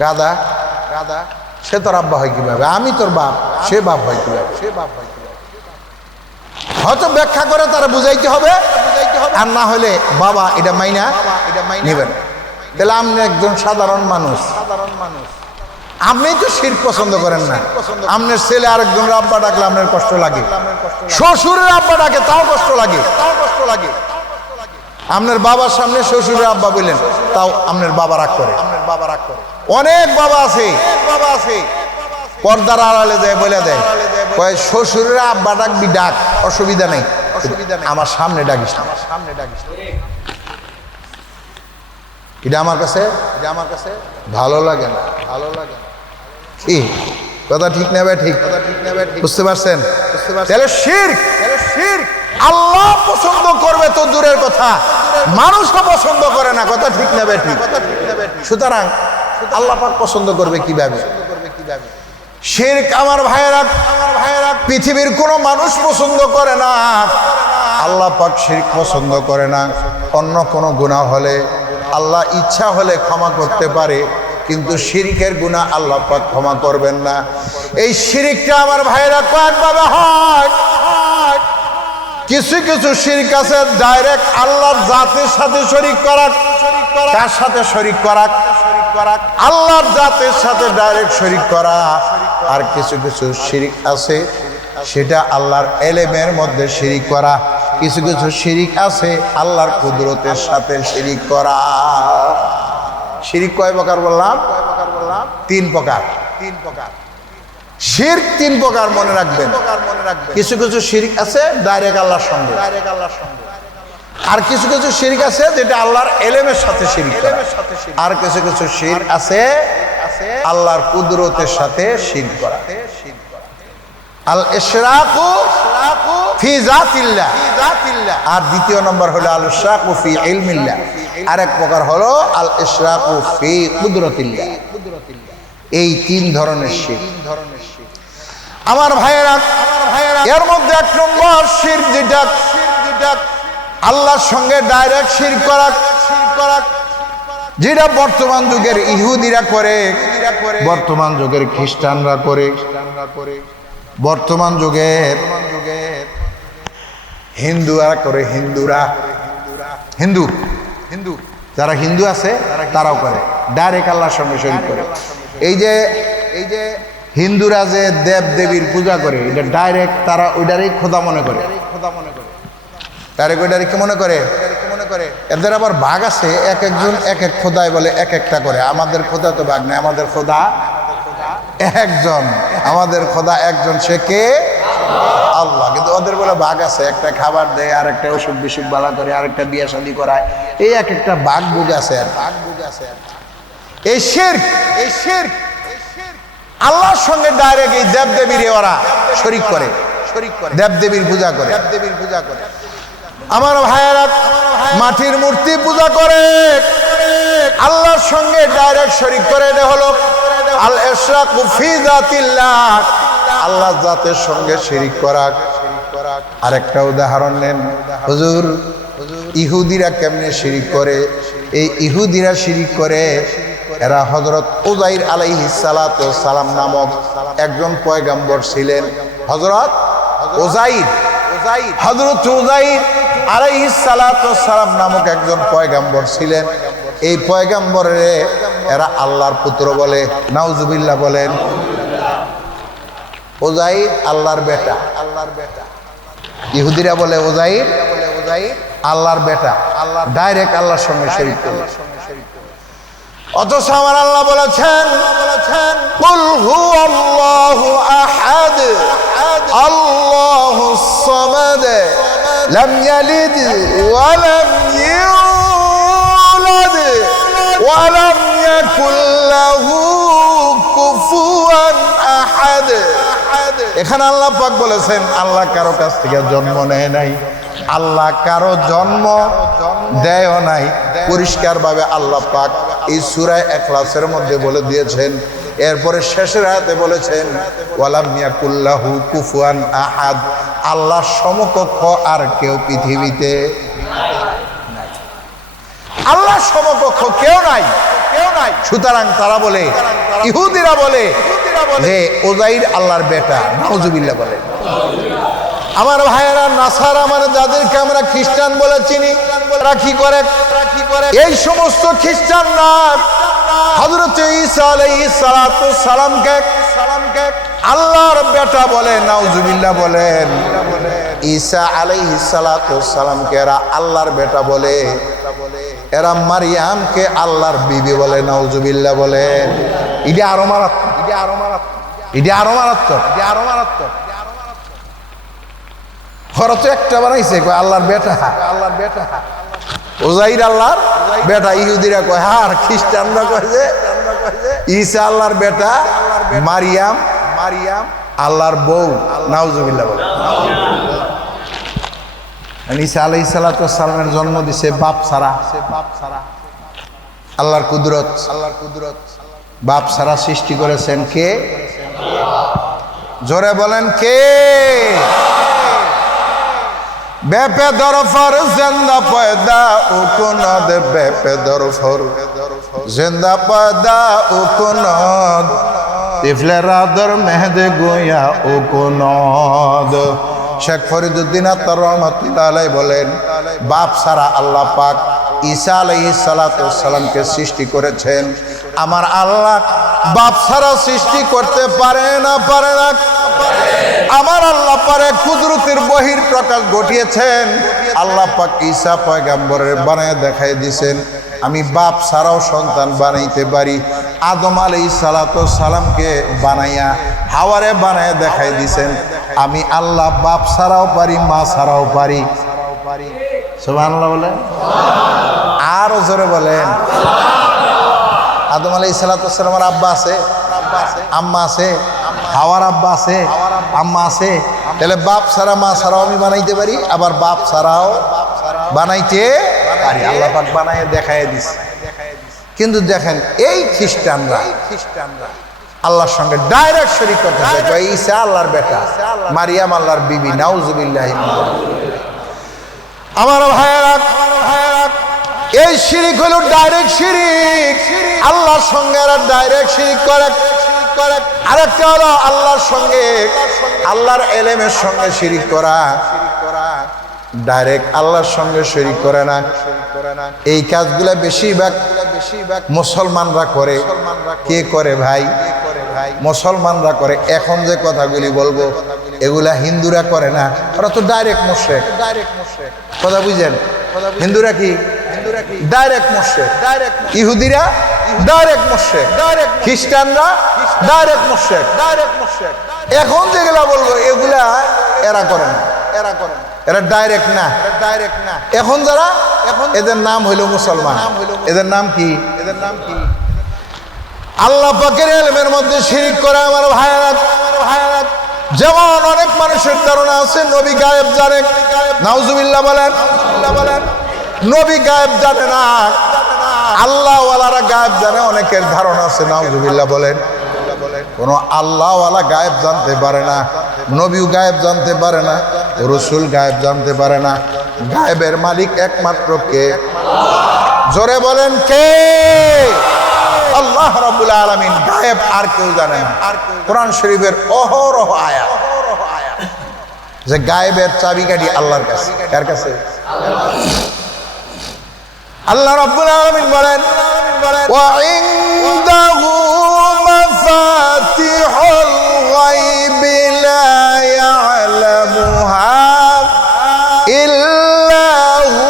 গাদা সে তোর আব্বা হয় কিভাবে? আমি তোর বাপ, সে বাপ হয় কিভাবে? হয়তো ব্যাখ্যা করে তারা বুঝাইতে হবে, আর না হলে বাবা এটা মাইনা নেবেন। তাহলে আপনি একজন সাধারণ মানুষ, আপনি তো শিরক পছন্দ করেন না। আপনার ছেলে আরেকজনের আব্বা ডাকলে আপনার কষ্ট লাগে, শ্বশুরের আব্বা ডাকে তাও কষ্ট লাগে। আপনার বাবার সামনে শ্বশুরের আব্বা বললেন, তাও আপনার বাবা রাগ করে। অনেক বাবা আছে পর্দার আড়ালে যায় বলে দেয়, কয় শ্বশুরের আব্বা ডাকবি ডাক, অসুবিধা নেই, আমার সামনে ডাকিস না। এটা আমার কাছে ভালো লাগে না। কি কথা ঠিক না ভাই? ঠিক বুঝতে পারছেন? তাহলে শিরক আল্লাহ পছন্দ করবে তো দূরের কথা, মানুষও পছন্দ করে না। কথা ঠিক না ভাই? ঠিক। সুতরাং আল্লাহ পাক পছন্দ করবে কিভাবে? শিরক আমার ভাইয়েরা পৃথিবীর কোনো মানুষ পছন্দ করে না। আল্লাহ পাক শিরক পছন্দ করে না। অন্য কোনো গুনাহ হলে আল্লাহ ইচ্ছা হলে ক্ষমা করতে পারে, কিন্তু শিরকের গুনাহ আল্লাহ পাক ক্ষমা করবেন না। এই শিরকটা আমার ভাইয়েরা কয়েকভাবে হয়। কিছু শিরক আছে ডাইরেক্ট আল্লাহর জাতের সাথে শরীক করা। কার সাথে শরীক করা? আল্লাহর জাতের সাথে ডাইরেক্ট শরীক করা। আর কিছু শিরক আছে সেটা আল্লাহর এলেমের মধ্যে শিরিক করা। কিছু শিরিক আছে আল্লাহর কুদরতের সাথে শিরিক করা। শিরিক কয় প্রকার বললাম? 3 প্রকার। শিরক 3 প্রকার মনে রাখবেন। কিছু শিরিক আছে ডাইরেক্ট আল্লাহর সঙ্গে, আর কিছু শিরক আছে যেটা আল্লাহর এলেমের সাথে শিরিক করা, আর কিছু শিরক আছে আল্লাহর কুদরতের সাথে শিরক করা। আল ইশরাকু ফি যাতিল্লাহ, আর দ্বিতীয় নম্বর হলো আল ইশরাকু ফি ইলমিল্লাহ, আরেক প্রকার হলো আল ইশরাকু ফি কুদরতিল্লাহ। এই 3 ধরনের শিরক আমার ভাইয়েরা। এর মধ্যে 1 নম্বর শিরক যেটা আল্লাহর সঙ্গে ডাইরেক্ট শিরক করা, যেটা বর্তমান যুগের ইহুদিরা করে, বর্তমান যুগের খ্রিস্টানরা করে, বর্তমান যুগের হিন্দুরা করে। হিন্দু যারা হিন্দু আছে তারাও করে, ডাইরেক্ট আল্লাহর সঙ্গে শরীক করে। এই যে হিন্দুরা যে দেব দেবীর পূজা করে, এটা ডাইরেক্ট তারা ওইটারই খোদা মনে করে। ডাইরেক্ট ওইটারই কি মনে করে? এদের আবার ভাগ আছে, একজন এক খোদায় বলে এক একটা করে। আমাদের খোদা তো ভাগ নেই, আমাদের খোদা একজন, আমাদের খোদা একজন, সে কে? আল্লাহ। কিন্তু ওদের বলে ভাগ আছে, একটা খাবার দেয়, আর একটা অসুখ বিসুখ বালা করে, আর একটা বিয়ে শাদী করায়, এই এক একটা ভাগ বুগ আছে। আর এই শিরক আল্লাহর সঙ্গে ডাইরেক্ট এই দেবদেবীর ওরা শরীক করে, দেবদেবীর পূজা করে। আমার ভাইয়েরা মাটির মূর্তি পূজা করে, আল্লাহর সঙ্গে ডাইরেক্ট শরীক করে। এটা হলো আল ইশরাকু ফি যাতিল্লাহ, আল্লাহর জাতের সঙ্গে শরীক করা। আরেকটা উদাহরণ নেন, হুজুর ইহুদিরা কেমনে শিরিক করে? এই ইহুদিরা শিরিক করে, এরা হযরত উযাইর আলাইহিস সালাতু সালাম নামক একজন পয়গম্বর ছিলেন। হযরত উযাইর আলাইহিস সালাতু সালাম নামক একজন পয়গম্বর ছিলেন। এই পয়গম্বরে এরা আল্লাহর পুত্র বলে, নাউজুবিল্লাহ বলেন। উযাইর আল্লাহর বেটা, ইহুদিরা বলে উযাইর আল্লাহর বেটা, ডাইরেক্ট আল্লাহর সঙ্গে শরীক করে। অথচ আমার আল্লাহ বলেছেন, কুল হুয়াল্লাহু আহাদ আল্লাহুস সামাদ লাম ইয়ালিদ ওয়া লাম ইউলাদ ওয়া লাম ইয়াকুল লাহু কুফুয়ান আহাদ। এখানে আল্লাহ পাক বলেছেন, আল্লাহ কারো কাছ থেকে জন্ম নেয় নাই, আল্লাহ কারো জন্ম দেয়ও নাই। পরিষ্কারভাবে আল্লাহ পাক এই সূরা ইখলাসের মধ্যে বলে দিয়েছেন। এরপরে শেষের আয়াতে বলেছেন, ওয়ালাম ইয়াকুল্লাহু কুফুয়ান আহাদ, আল্লাহর সমকক্ষ আর কেউ পৃথিবীতে নাই, আল্লাহর সমকক্ষ কেউ নাই। সুতরাং তারা বলে, ইহুদিরা বলে যে উযাইর আল্লাহর বেটা, নাউজুবিল্লাহ বলে। আমার ভাইয়েরা, নাসারা মানে যাদেরকে আমরা খ্রিস্টান বলে চিনি, তারা কি করে? এই সমস্ত খ্রিস্টানরা হযরত ঈসা আলাইহিস সালাতু সালামকে আল্লাহর বেটা বলে, নাউজুবিল্লাহ বলেন। ঈসা আলাইহিস সালাতু সালামকে এরা আল্লাহর বেটা বলে, এরা মারিয়ামকে আল্লাহর বিবি বলে, নাউজুবিল্লাহ বলেন। এটা আরো মারাত্মক। ওরা তো একটা বানাইছে, কয় আল্লাহর বেটা। উযাইর আল্লাহর বেটা, ইহুদিরা কয়, আর খ্রিস্টানরা কয় যে ঈসা আল্লাহর বেটা, মারিয়াম আল্লাহর বউ, নাউজুবিল্লাহ বলে। ঈসা আলাইহিস সালাতু সালামের জন্ম দিছে বাপ ছাড়া। আল্লাহর কুদরত, বাপ ছাড়া সৃষ্টি করেছেন কে? জোরে বলেন কে? বেপে দরফর জিন্দা পয়দা উকুনদ, বেপে দরফর জিন্দা পয়দা উকুনদ, তিফলে রাদর মেহদে গোয়া উকুনদ। শেখ ফরিদুদ্দিন আত্মার রহমাতুল্লাহ আলাইহি বলেন, বাপ ছাড়া আল্লাহ পাক ঈসা আলাইহিস সালাতু সালামকে সৃষ্টি করেছেন। আমার আল্লাহ বাপ ছাড়া সৃষ্টি করতে পারে না। আমার আল্লাহ পারে, কুদরতের বহির প্রকাশ ঘটিয়েছেন। আল্লাহ পাক ঈসা পয়গম্বরের বানায় দেখাই দিয়েছেন, আমি বাপ ছাড়াও সন্তান বানাইতে পারি। আদম আলাইহিস সালাতু সালামকে বানাইয়া হাওয়ারে বানায় দেখাই দিয়েছেন, আমি আল্লাহ বাপ ছাড়াও পারি, মা ছাড়াও পারি। সুবহানাল্লাহ বলেন, আরো জোরে বলেন। আদম আলাইহিস সালাতু সালামের আব্বা আছে, আম্মা আছে, হাওয়ার আব্বা আছে, আম্মা আছে। তাহলে বাপ ছাড়া মা ছাড়াও আমি বানাইতে পারি, আবার বাপ ছাড়াও বানাইতে পারি। আল্লাহ পাক বানায় দেখায় দিছে। কিন্তু দেখেন, এই খ্রিস্টানরা আল্লাহর সঙ্গে ডাইরেক্ট শরীক করতে চায়। ঈসা আল্লাহর বেটা, মারিয়াম আল্লাহর বিবি, নাউজুবিল্লাহ। আমার ভাইয়েরা, এই শিরিক হলো ডাইরেক্ট শিরিক। আল্লাহর সঙ্গে এরা ডাইরেক্ট শিরিক করে। আরেকটা হলো আল্লাহর সঙ্গে, আল্লাহর এলেমের সঙ্গে শিরিক করা, ডাইরেক্ট আল্লাহর সঙ্গে শিরিক করে না। এই কাজগুলা বেশিরভাগ মুসলমানরা করে। কে করে ভাই? মুসলমানরা করে। এখন যে কথাগুলি বলবো এগুলা হিন্দুরা করে না, ওরা তো ডাইরেক্ট মুশরিক। কথা বুঝেন? হিন্দুরা কি? ডাইরেক্ট মুশরিক। ইহুদিরা ডাইরেক্ট মুশরিক, খ্রিস্টানরা ডাইরেক্ট মুশরিক। এখন যেগুলা বলবো এগুলা এরা করে না, এরা ডাইরেক্ট না। এখন যারা, এদের নাম হইল মুসলমান। এদের নাম কি? আল্লাহ পাকের ইলমের মধ্যে শিরিক করে আমার ভাইয়েরা। যেমন অনেক মানুষের ধারণা আছে নবী গায়েব জানে, নাউজুবিল্লাহ বলেন। নবী গায়েব জানে না, আল্লাহ ওয়ালারা গায়েব জানে, অনেকের ধারণা আছে, নাউজুবিল্লাহ বলেন। কোন আল্লাহ ওয়ালা গায়েব জানতে পারে না, নবীও গায়েব জানতে পারে না, রাসূল গায়েব জানতে পারে না। গায়েবের মালিক একমাত্র কে? জোরে বলেন কে? আল্লাহ রাব্বুল আলামিন। গায়েব আর কেউ জানে না। কোরআন শরীফের অহরহ আয়াত যে গায়েবের চাবিকাঠি আল্লাহর কাছে। কার কাছে? আল্লাহ রাব্বুল আলামিন বলেন, ওয়া ইনদাহু মাফাতিহুল গায়বি লা ইয়ালামুহা ইল্লা হু।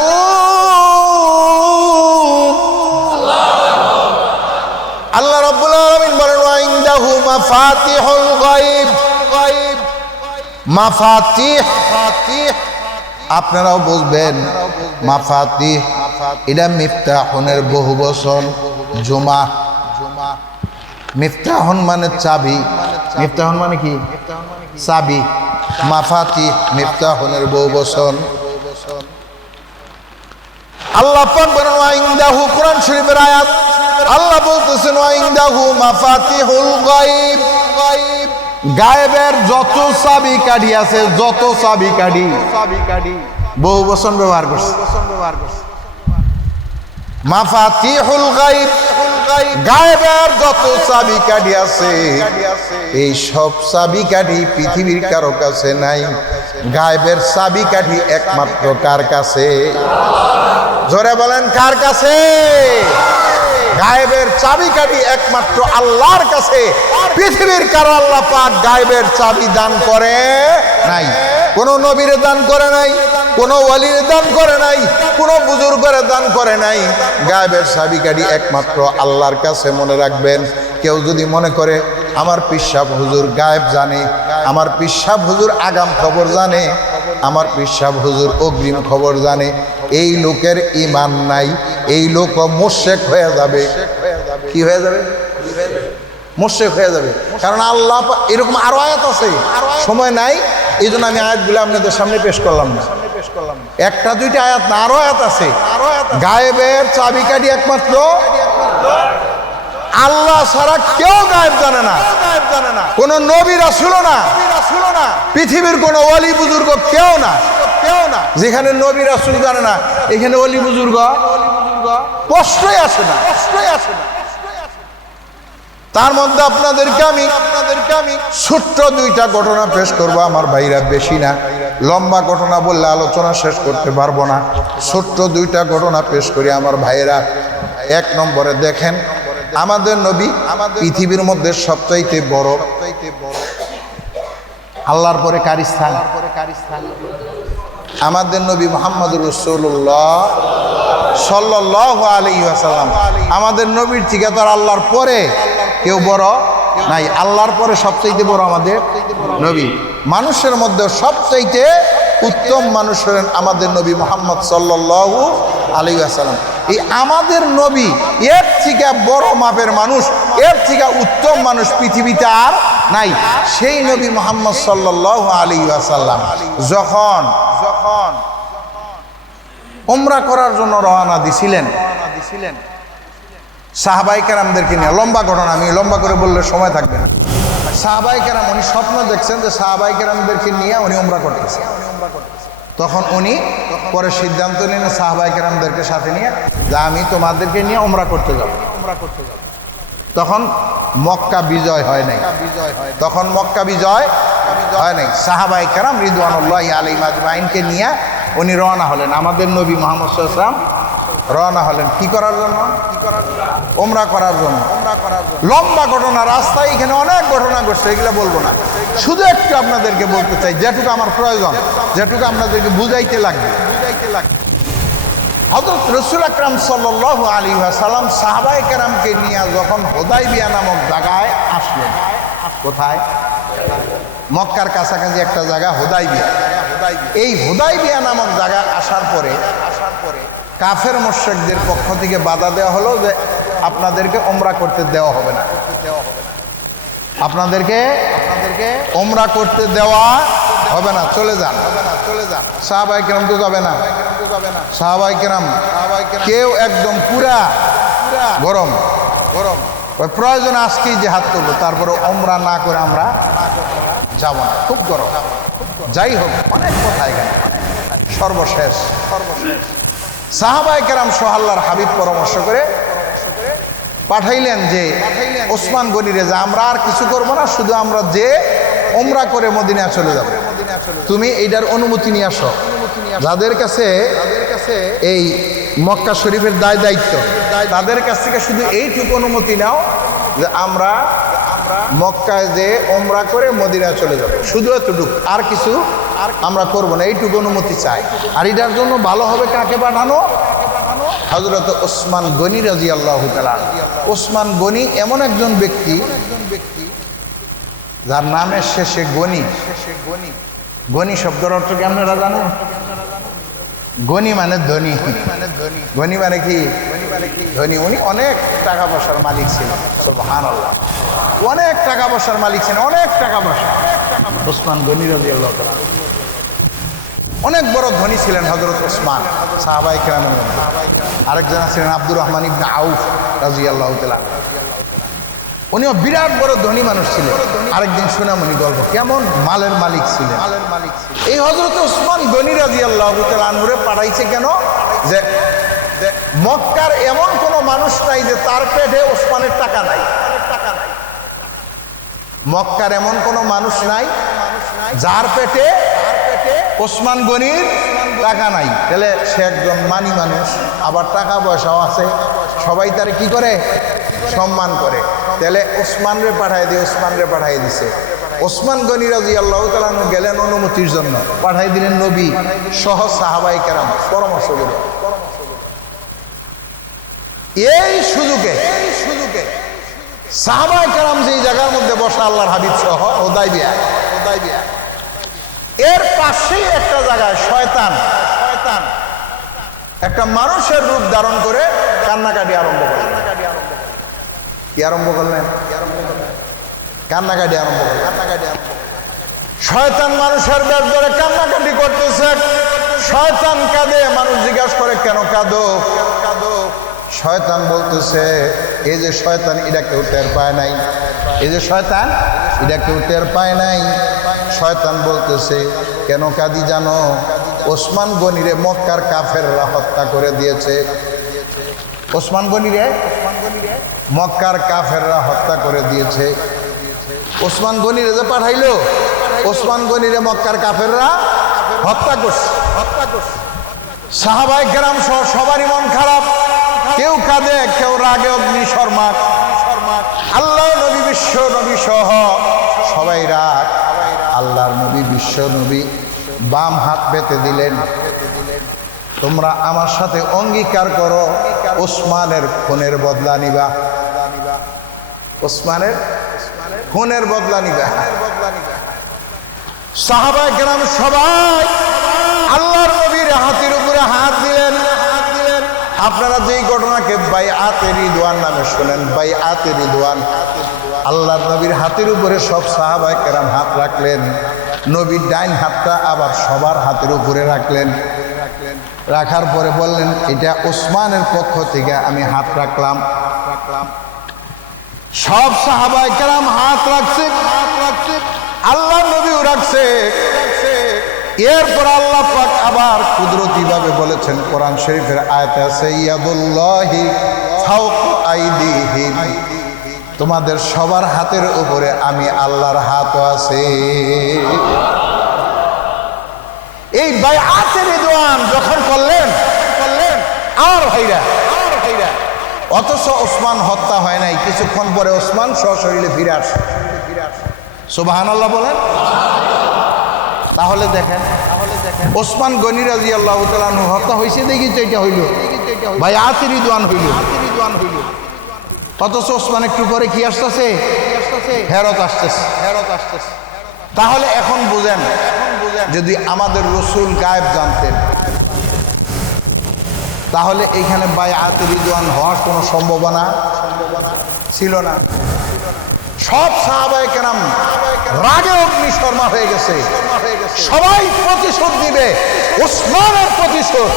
আল্লাহ রাব্বুল আলামিন বলেন, ওয়া ইনদাহু মাফাতিহুল গায়ব। মাফাতিহ, আপনারাও বুঝবেন, মাফাতিহ এটা মিফতাহুনের বহু বচন, জুমা। মিফতাহুন মানে চাবি, মিফতাহুন মানে কি? চাবি। মাফাতিহ মিফতাহুনের বহু বচন। আল্লাহ পাক বলেন ওয়া ইনদাহু, কোরআন শরীফের আয়াত, আল্লাহ বলতেছেন ওয়া ইনদাহু মাফাতিহুল গায়ব। গায়েবের যত চাবি কাঠি আছে, যত চাবি কাঠি, বহু বচন ব্যবহার করছে। মাফাতিহুল গায়ব, গায়েবের যত চাবি কাঠি আছে, এই সব চাবি কাঠি পৃথিবীর কারো কাছে নাই। গায়েবের চাবি কাঠি একমাত্র কার কাছে? জোরে বলেন কার কাছে? গায়েবের চাবিকাঠি একমাত্র আল্লাহর কাছে। পৃথিবীর কারো আল্লাহ পাক গায়েবের চাবি দান করে নাই। কোন নবীরে দান করে নাই, কোন ওয়ালির দান করে নাই, কোন বুজুর্গের দান করে নাই। গায়েবের চাবিকাঠি একমাত্র আল্লাহর কাছে। মনে রাখবেন, কেউ যদি মনে করে আমার পিসাব হুজুর গায়েব জানে, আমার পিসাব হুজুর আগাম খবর জানে, আমার পিসাব হুজুর অগ্রিম খবর জানে, এই লোকের ঈমান নাই। এই লোক মুশরিক হয়ে যাবে। কি হয়ে যাবে? মুশরিক হয়ে যাবে। কারণ আল্লাহ, এরকম আরো আয়াত আছে, সময় নাই, এই জন্য আমি আয়াতগুলো আপনাদের সামনে পেশ করলাম না। একটা দুইটা আয়াত না, আরো আয়াত আছে। গায়েবের চাবিকাঠি একমাত্র আল্লাহ ছাড়া কেউ গায়েব জানে না। কোন নবী রাসূলও না, পৃথিবীর কোন ওয়ালি বুজুর্গ কেউ না। যেখানে নবী রাসূল জানে না, এখানে ওয়ালি বুজুর্গ প্রশ্নই আসে না। তার মধ্যে আপনাদেরকে আমি ছোট্ট দুইটা ঘটনা পেশ করবো আমার ভাইরা, বেশি না। লম্বা ঘটনা বললে আলোচনা শেষ করতে পারবো না। ছোট্ট দুইটা ঘটনা পেশ করি আমার ভাইরা। এক নম্বরে দেখেন, আমাদের নবী পৃথিবীর মধ্যে সবচাইতে বড়, আল্লাহর পরে কার স্থান? আমাদের নবী মুহাম্মদুর রাসূলুল্লাহ সাল্লাল্লাহু আলাইহি ওয়াসাল্লাম। আমাদের নবীর থেকে তো আল্লাহর পরে কেউ বড় নাই। আল্লাহর পরে সবচাইতে বড় আমাদের নবী। মানুষের মধ্যে সবচাইতে উত্তম মানুষ হলেন আমাদের নবী মুহাম্মদ সাল্লাল্লাহু আলাইহি ওয়াসাল্লাম। এই আমাদের নবী এর থেকে বড় মাপের মানুষ, এর থেকে উত্তম মানুষ পৃথিবীতে আর নাই। সেই নবী মুহাম্মদ সাল্লাল্লাহু আলাইহি ওয়াসাল্লাম যখন উমরা করার জন্য রওনা দিছিলেন, সাহাবায়ে কেরামদেরকে নিয়ে, লম্বা ঘটনা, আমি লম্বা করে বললে সময় থাকবে না। সাহাবায়ে কেরাম, উনি স্বপ্ন দেখছেন যে সাহাবায়ে কেরামদেরকে নিয়ে উনি উমরা করতেছেন। তখন উনি পরে সিদ্ধান্ত নিলেন সাহাবায়ে কেরামদেরকে সাথে নিয়ে, যে আমি তোমাদেরকে নিয়ে উমরা করতে যাব। তখন মক্কা বিজয় হয় নাই। তখন মক্কা বিজয় হয় নাই। সাহাবায়ে কেরাম রিদওয়ানুল্লাহি আলাইহিম আজমাইনকে নিয়ে উনি রওনা হলেন। আমাদের নবী মুহাম্মদ সাল্লাল্লাহু আলাইহি ওয়াসাল্লাম রওনা হলেন কি করার জন্য? উমরা করার জন্য। লম্বা ঘটনা, রাস্তায় এখানে অনেক ঘটনা ঘটছে, এগুলো বলবো না। শুধু একটু আপনাদেরকে বলতে চাই, যেটুকু আমার প্রয়োজন, যেটুকু আপনাদেরকে বুঝাইতে লাগবে। হযরত রাসূল আকরাম সাল্লাল্লাহু আলাইহি ওয়াসাল্লাম সাহাবায়ে কেরামকে নিয়ে যখন হুদায়বিয়া নামক জায়গায় আসলেন। কোথায়? মক্কার কাছাকাছি একটা জায়গা হুদায়বিয়া। এই হুদায়বিয়া নামক জায়গায় আসার পরে কাফের মুশরিকদের পক্ষ থেকে বাধা দেওয়া হলো যে আপনাদেরকে ওমরা করতে দেওয়া হবে না, আপনাদেরকে ওমরা করতে দেওয়া হবে না, চলে যান। সাহাবায়ে কেরাম তো যাবে না, সাহাবায়ে কেরাম কেউ একদম পুরা গরম প্রয়োজন আজকেই যে হাত তুলবো, তারপরে ওমরা না করে আমরা যাব না, খুব গরম। যাই হোক, অনেক কথা এখানে। সর্বশেষ সাহাবায়ে কেরাম সহ আল্লাহর হাবিব পরামর্শ করে পাঠাইলেন যে ওসমান গনিরে, যে আমরা আর কিছু করব না, শুধু আমরা যে ওমরা করে মদিনা চলে যাব, তুমি এইটার অনুমতি নিয়ে আসো। যাদের কাছে এই মক্কা শরীফের দায়িত্ব, তাদের কাছ থেকে শুধু এইটুকু অনুমতি নাও যে আমরা মক্কায় যে ওমরা করে মদিনা চলে যাব, শুধু এতটুকু, আর কিছু আমরা করব না, এইটুকু অনুমতি চাই। আর এটার জন্য ভালো হবে কাকে পাঠানো? হযরত ওসমান গনি রাদিয়াল্লাহু তাআলা। ওসমান গনি এমন একজন ব্যক্তি যার নামের শেষে গনি। গনি শব্দের অর্থ কি আপনারা জানেন? গনি মানে ধনী, গনি মানে কি? ধনী। উনি অনেক টাকা পয়সার মালিক ছিলেন, সুবহানাল্লাহ। অনেক টাকা পয়সার মালিক ছিলেন, অনেক টাকা পয়সা। ওসমান গনি রাদিয়াল্লাহু তাআলা অনেক বড় ধনী ছিলেন হযরত ওসমান, সাহাবায়ে কেরামের মধ্যে। আরেকজন ছিলেন আব্দুর রহমান ইবনে আউফ রাদিয়াল্লাহু তাআলা, উনিও বিরাট বড় ধনী মানুষ ছিলেন। আরেকদিন সোনামণি গল্প, কেমন মালের মালিক ছিলেন। এই হযরত ওসমান গনি রাদিয়াল্লাহু তাআলা আনহুরে পাঠাইছে কেন? যে মক্কার এমন কোনো মানুষ নাই যে তার পেটে ওসমানের টাকা নাই। মক্কার এমন কোনো মানুষ নাই যার পেটে ওসমান গনির টাকা নাই। তাহলে সে একজন মানি মানুষ, আবার টাকা পয়সাও আছে, সবাই তার কি করে? সম্মান করে। তাহলে ওসমানরে পাঠাই দিছে। ওসমান গনি রাদিয়াল্লাহু তাআলা গেলেন অনুমতির জন্য, পাঠাই দিলেন নবী সহ সাহাবায়ে কেরাম পরামর্শ করে। এই সুযোগে সাহাবায়ে কেরাম যেই জায়গার মধ্যে বসা আল্লাহর হাবিব সহ হুদায়বিয়া, এর পাশেই একটা জায়গায় শয়তান একটা মানুষের রূপ ধারণ করে কান্নাকাটি আরম্ভ করলেন। কান্নাকাটি আরম্ভ করলেন। শয়তান মানুষের বেশ ধরে কান্নাকাটি করতেছে। শয়তান কাঁদে, মানুষ জিজ্ঞাসা করে কেন কাঁদো? শয়তান বলতেছে, এই যে শয়তান এটা কেউ টের পায় নাই, এই যে শয়তান এটা কেউ টের পায় নাই। শয়তান বলতেছে কেন কাঁদি জানো? ওসমান গনিরে মক্কার কাফেররা হত্যা করে দিয়েছে। ওসমান গনিরে মক্কার কাফেররা হত্যা করে দিয়েছে। ওসমান গনিরে যে পাঠাইলো, ওসমান গনিরে মক্কার কাফেররা হত্যা করছে। সাহাবায়ে কেরাম সহ সবারই মন খারাপ, কেউ কাঁদে, কেউ রাগে অগ্নি শর্মাক। আল্লাহ নবী, বিশ্ব নবী সহ সবাই রাগ। আল্লাহর নবী, বিশ্ব নবী বাম হাত পেতে দিলেন, তোমরা আমার সাথে অঙ্গীকার করো ওসমানের খুনের বদলা নিবা। ওসমানের খুনের বদলা নিবা। সাহাবায়ে কেরাম সবাই আল্লাহর নবীর হাতের উপরে হাত দিলেন। আপনারা যেই ঘটনাকে বাইআতে রিদওয়ান নামে শোনেন, বাইআতে রিদওয়ান, আল্লাহর নবীর হাতের উপরে সব সাহাবায়ে কেরাম হাত রাখলেন। নবীর ডাইন হাতটা আবার সবার হাতের উপরে রাখলেন। রাখার পরে বললেন, এটা ওসমানের পক্ষ থেকে আমি হাত রাখলাম। সব সাহাবায়ে কেরাম হাত রাখছে, আল্লাহর নবীও রাখছে। এরপর আল্লাহ পাক আবার কুদরতি ভাবে বলেছেন, কোরআন শরীফের আয়াতে আছে, ইয়াদুল্লাহি ফাওকা আইদিহিম, তোমাদের সবার হাতের উপরে আমি আল্লাহর হাতও আছে। এই বাইআতে রিদওয়ান যখন করলেন আর ভাইরা, অথচ ওসমান হত্যা হয় নাই। কিছুক্ষণ পরে ওসমান সশরীরে ফিরে আসে। সুবহানাল্লাহ বলেন। তাহলে দেখেন ওসমান গনি রাদিয়াল্লাহু তাআলা হত্যা হয়েছে, দেখি তো এটা হইল বাইআতে রিদওয়ান হইল। অথচ ওসমান একটু পরে কি আসতেছে? ফেরত আসতেছে। তাহলে এখন বুঝেন, যদি আমাদের রসুল গায়েব জানতেন, তাহলে এইখানে বায়আতুর রিদওয়ান হওয়ার কোনো সম্ভাবনা ছিল না। সব সাহাবায়ে কেরাম রাগে অগ্নিশর্মা হয়ে গেছে, সবাই প্রতিশোধ দিবে, ওসমানের প্রতিশোধ।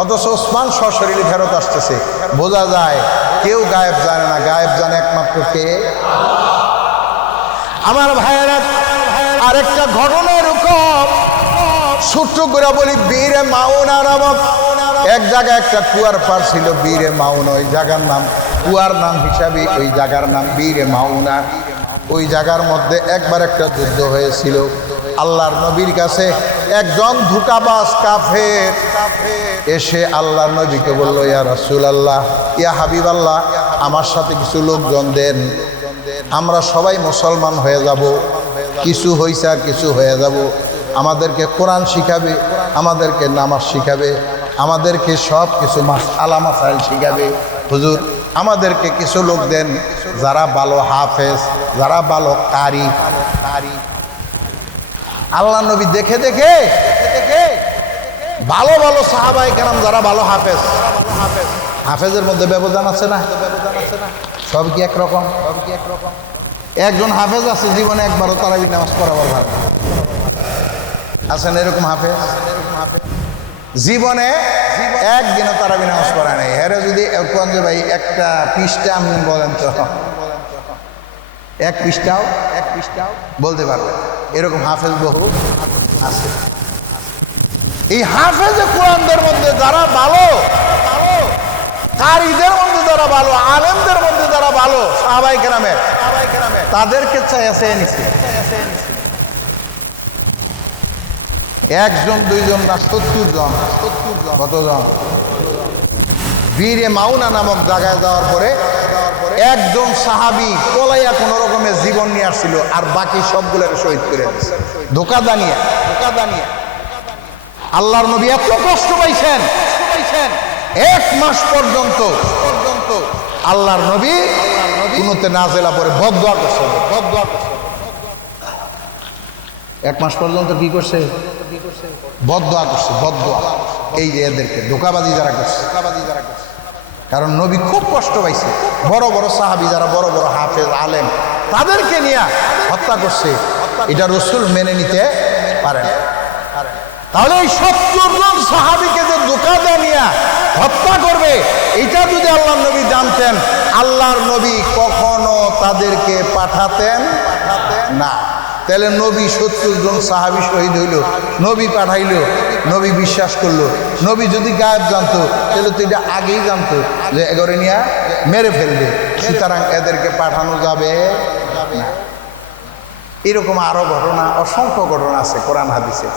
অথচ ওসমান সশরীরে ফেরত আসতেছে। বোঝা যায় কেউ গায়েব জানে না, গায়েব জানে একমাত্র কে? আমার ভাইয়েরা, আরেকটা ঘটনা এরকম ছোট্ট করে বলি। বীরে মাউনা নামক এক জায়গায় একটা কুয়ার পার ছিল, বীরে মাউনা। ওই জায়গার নাম, কুয়ার নাম হিসাবে ওই জায়গার নাম বীরে মাউনা। ওই জায়গার মধ্যে একবার একটা যুদ্ধ হয়েছিল। আল্লাহর নবীর কাছে একজন ধোঁকাবাজ কাফের এসে আল্লাহর নবীকে বলল, ইয়া রাসূলুল্লাহ, ইয়া হাবিবাল্লাহ, আমার সাথে কিছু লোকজন দেন, আমরা সবাই মুসলমান হয়ে যাব। কিছু হইছে আর কিছু হয়ে যাব। আমাদেরকে কোরআন শিখাবে, আমাদেরকে নামাজ শিখাবে, আমাদেরকে সব কিছু মাসআলা মাসাইল শিখাবে। হুজুর, আমাদেরকে কিছু লোক দেন যারা ভালো হাফেজ, যারা ভালো কারি। আল্লাহ নবী দেখে দেখে ভালো ভালো সাহাবায়ে কেরাম যারা ভালো হাফেজ। হাফেজের মধ্যে ব্যবধান আছে না? সব কি একরকম? একজন হাফেজ আছে জীবনে একবারও তারাবি নামাজ পড়াবার ভালো আছেন, এরকম হাফেজ জীবনে একদিনও তারাবি নামাজ পড়ায় নাই। এরা যদি কোন যে ভাই একটা পৃষ্ঠা আপনি বলেন তো, এক পৃষ্ঠাও বলতে পারবেন, এরকম হাফেজ বহু আছে। এই হাফেজে কোরআনদের মধ্যে যারা ভালো, কারীদের মধ্যে যারা ভালো, আলেমদের মধ্যে যারা ভালো, সাহাবায়ে কেরামের, তাদেরকে চাইছে নিছে। একজন দুইজন না, 70 জন। কতজন? বীরে মাউনা নামক জায়গায় যাওয়ার পরে একজন সাহাবী পলাইয়া কোন রকমের জীবন নিয়ে আসছিল, আর বাকি সবগুলোকে শহীদ করে দিয়েছে। ধোঁকা দানিয়া। আল্লাহর নবী এত কষ্ট পাইছেন, 1 মাস পর্যন্ত আল্লাহর নবী কুনুতে নাজেলা পরে বদদোয়া করছেন। 1 মাস পর্যন্ত কি করছে? বদদোয়া করছে, বদদোয়া। এই যে এদেরকে ধোঁকাবাজি যারা করছে, কারণ নবী খুব কষ্ট পাইছে। বড় বড় সাহাবী যারা বড় বড় হাফেজ আলেম, তাদেরকে নিয়ে হত্যা করছে। এটা রাসূল মেনে নিতে পারেন। তাহলে এই 70 জন সাহাবীকে যে ধোঁকা দিয়ে নিয়ে হত্যা করবে, এটা যদি আল্লাহর নবী জানতেন, আল্লাহর নবী কখনো তাদেরকে পাঠাতেন না। তাহলে নবী 70 জন সাহাবী শহীদ হইল, নবী পাঠাইল, নবী বিশ্বাস করলো। নবী যদি গায়েব জানতো, তাহলে তো এটা আগেই জানতো যে এগরে নিয়ে মেরে ফেলবে, সুতরাং এদেরকে পাঠানো যাবে না। এরকম আরো ঘটনা, অসংখ্য ঘটনা আছে কোরআন হাদিসে।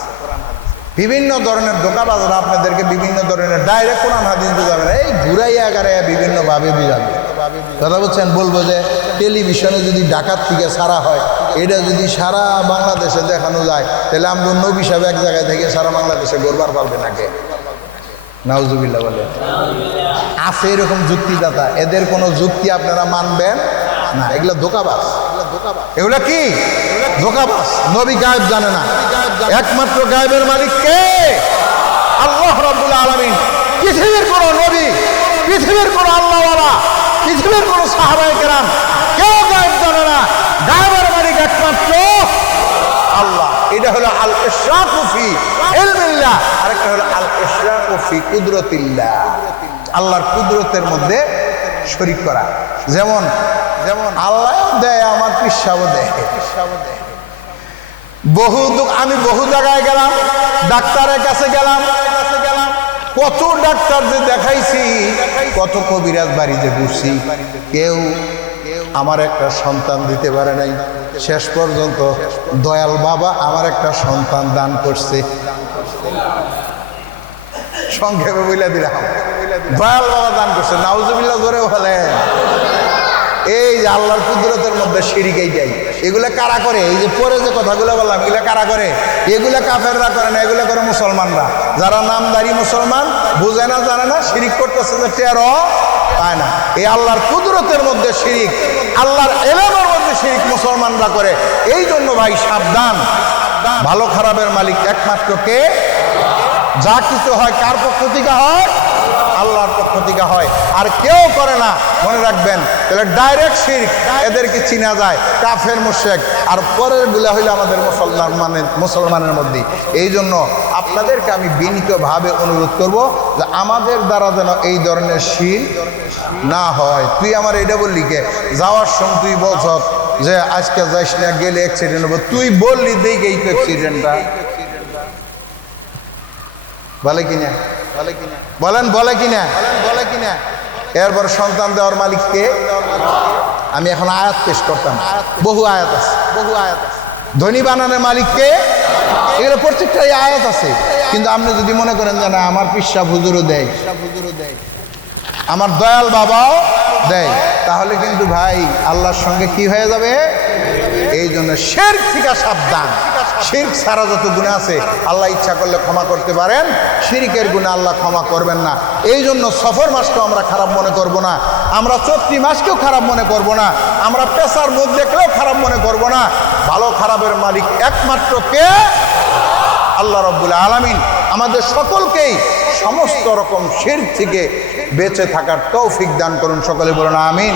বিভিন্ন ধরনের ধোঁকাবাজরা আপনাদেরকে বিভিন্ন ধরনের ডাইরেক্ট কোরআন হাদিস বুঝাবে না, এই ঘুরাইয়া গাড়াইয়া বিভিন্নভাবে বুঝাবে। কথা বলছেন, বলবো যে টেলিভিশনে যদি ডাকাত থেকে ছাড়া হয়, এটা যদি সারা বাংলাদেশে দেখানো যায়, তাহলে আমরা নবী সাহেব এক জায়গায় থেকে সারা বাংলাদেশে গড়বার পারবে নাকি? নাউজুবিল্লাহ বলে আছে এরকম যুক্তিদাতা। এদের কোনো যুক্তি আপনারা মানবেন না, এগুলো ধোঁকাবাজ। এগুলা কি? ধোঁকাবাজ। নবী গায়েব জানে না, একমাত্র গায়েবের মালিক কে? আল্লাহ রাব্বুল আলামিন। পৃথিবীর কোন নবী, পৃথিবীর কোন আল্লাহওয়ালা, পৃথিবীর কোন সাহাবায়ে কেরাম কেউ গায়েব জানে না। গায়েবের মালিক একমাত্র আল্লাহ। এটা হলো আল ইশরাকু ফি ইলমিল্লাহ, আরেকটা হলো আল ইশরাকু ফি কুদরতিল্লাহ, আল্লাহর কুদরতের মধ্যে শরীক করা। যেমন আল্লাহ দেয়, আমার পিসাব দেয়। আমি বহু জায়গায় গেলাম, ডাক্তারের কাছে গেলাম, কত ডাক্তার যে দেখাইছি, কত কবিরাজ বাড়ি যে ঘুরছি, কেউ আমার একটা সন্তান দিতে পারে নাই। শেষ পর্যন্ত দয়াল বাবা আমার একটা সন্তান দান করছে। সংক্ষেপে বলে দিলাম, দয়াল বাবা দান করছে। নাউজুবিল্লাহ জোরে বলেন। এই যে আল্লাহর কুদরতের মধ্যে শিরিক, এইটাই। এগুলা কারা করে? এই যে পরে যে কথাগুলো বললাম, এগুলা কারা করে? এগুলা কাফেররা করে না, এগুলা করে মুসলমানরা। যারা নামদারি মুসলমান, বুঝে না, জানে না, শিরিক করতেছে, যে টেরও পায় না। এই আল্লাহর কুদরতের মধ্যে শিরিক, আল্লাহর এলেমের মধ্যে শিরিক মুসলমানরা করে। এই জন্য ভাই সাবধান, ভালো খারাপের মালিক একমাত্র কে? যা কিছু হয় কার পক্ষ থেকে হয়? আল্লাহর পক্ষ থেকে হয়, আর কেউ করে না। মনে রাখবেন, তাহলে ডাইরেক্ট শিরক, এদেরকে চিনা যায় কাফের মুশরিক, আর পরের গুলা হইলো আমাদের মুসলমানের মধ্যে। এই জন্য আপনাদেরকে আমি বিনীতভাবে অনুরোধ করব যে আমাদের দ্বারা যেন এই ধরনের শিরক না হয়। তুই আমার এটা বললি কে, যাওয়ার সময় তুই বলছ যে আজকে যাইস না, গেলে অ্যাক্সিডেন্ট হবে, তুই বললি দেখে এই তো অ্যাক্সিডেন্টটা বলে কিনা, বলেন বলে কিনা, এরপর সন্তান দেওয়ার মালিককে আমি এখন আয়াত পেশ করতাম, বহু আয়াত আছে। ধনী বানানোর মালিককে, এগুলো প্রত্যেকটাই আয়াত আছে। কিন্তু আপনি যদি মনে করেন যে না আমার পিসা হুজুরও দেয়, আমার দয়াল বাবাও দেয়, তাহলে কিন্তু ভাই আল্লাহর সঙ্গে কি হয়ে যাবে। এই জন্য শিরক থেকে সাবধান। শিরক ছাড়া যত গুনাহ আছে আল্লাহ ইচ্ছা করলে ক্ষমা করতে পারেন, শিরকের গুনাহ আল্লাহ ক্ষমা করবেন না। এই জন্য সফর মাসকেও আমরা খারাপ মনে করব না, আমরা চৈত্রী মাসকেও খারাপ মনে করব না, আমরা পেশার মুখ দেখলেও খারাপ মনে করব না। ভালো খারাপের মালিক একমাত্র কে? আল্লাহ রাব্বুল আলামিন আমাদের সকলকেই সমস্ত রকম শিরক থেকে বেঁচে থাকার তৌফিক দান করুন। সকলে বলুন আমিন।